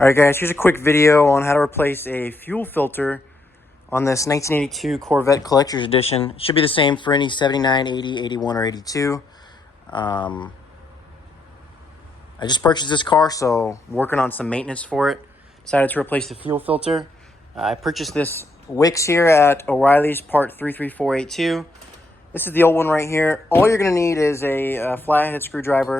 Alright guys, here's a quick video on how to replace a fuel filter on this 1982 Corvette Collector's Edition. It should be the same for any 79, 80, 81, or 82. I just purchased this car, so I'm working on some maintenance for it. Decided to replace the fuel filter. I purchased this Wix here at O'Reilly's, part 33482. This is the old one right here. All you're going to need is a flathead screwdriver.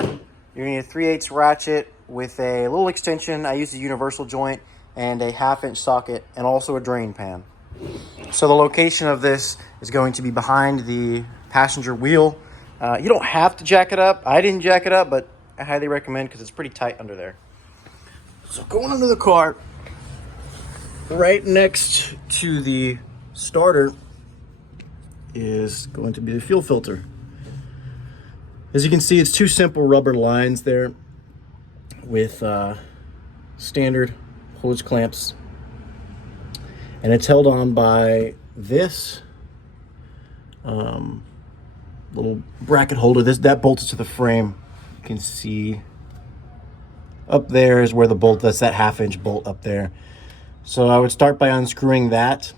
You're going to need a 3/8 ratchet with a little extension. I used a universal joint and a 1/2-inch socket and also a drain pan. So the location of this is going to be behind the passenger wheel. You don't have to jack it up. I didn't jack it up, but I highly recommend because it's pretty tight under there. So going under the car, right next to the starter is going to be the fuel filter. As you can see, it's two simple rubber lines there with standard hose clamps, and it's held on by this little bracket holder. That bolts to the frame. You can see up there is where the bolt, that's that 1/2-inch bolt up there. So I would start by unscrewing that,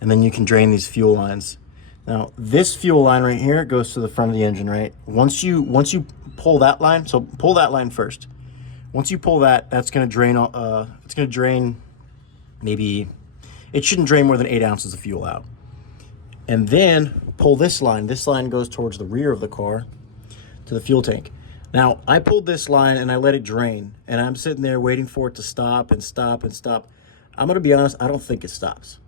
and then you can drain these fuel lines. Now this fuel line right here goes to the front of the engine, right? Once you pull that line, so pull that line first. Once you pull that, that's going to drain. It's going to drain maybe, it shouldn't drain more than 8 ounces of fuel out. And then pull this line. This line goes towards the rear of the car to the fuel tank. Now I pulled this line and I let it drain, and I'm sitting there waiting for it to stop and stop and stop. I'm going to be honest, I don't think it stops.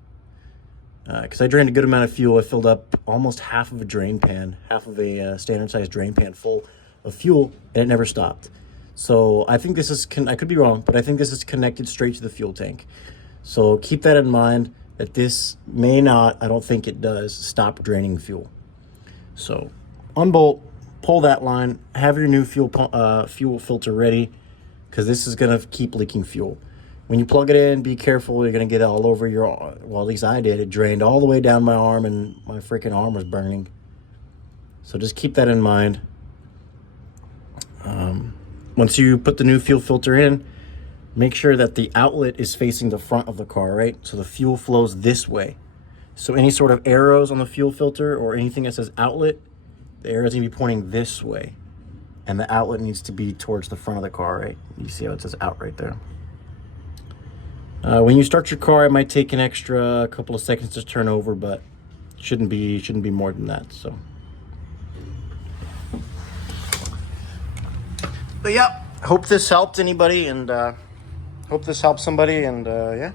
Because I drained a good amount of fuel. I filled up almost half of a drain pan, half of a standard size drain pan full of fuel, and it never stopped. So I think this is, I could be wrong, but I think this is connected straight to the fuel tank. So keep that in mind, that this may not, I don't think it does, stop draining fuel. So unbolt, pull that line, have your new fuel filter ready, because this is going to keep leaking fuel. When you plug it in, be careful. You're going to get it all over your arm. Well, at least I did. It drained all the way down my arm, and my freaking arm was burning. So just keep that in mind. Once you put the new fuel filter in, make sure that the outlet is facing the front of the car, right? So the fuel flows this way. So any sort of arrows on the fuel filter or anything that says outlet, the arrows need to be pointing this way. And the outlet needs to be towards the front of the car, right? You see how it says out right there. When you start your car, it might take an extra couple of seconds to turn over, but shouldn't be more than that. So, but yeah, hope this helped anybody, and hope this helps somebody, and yeah.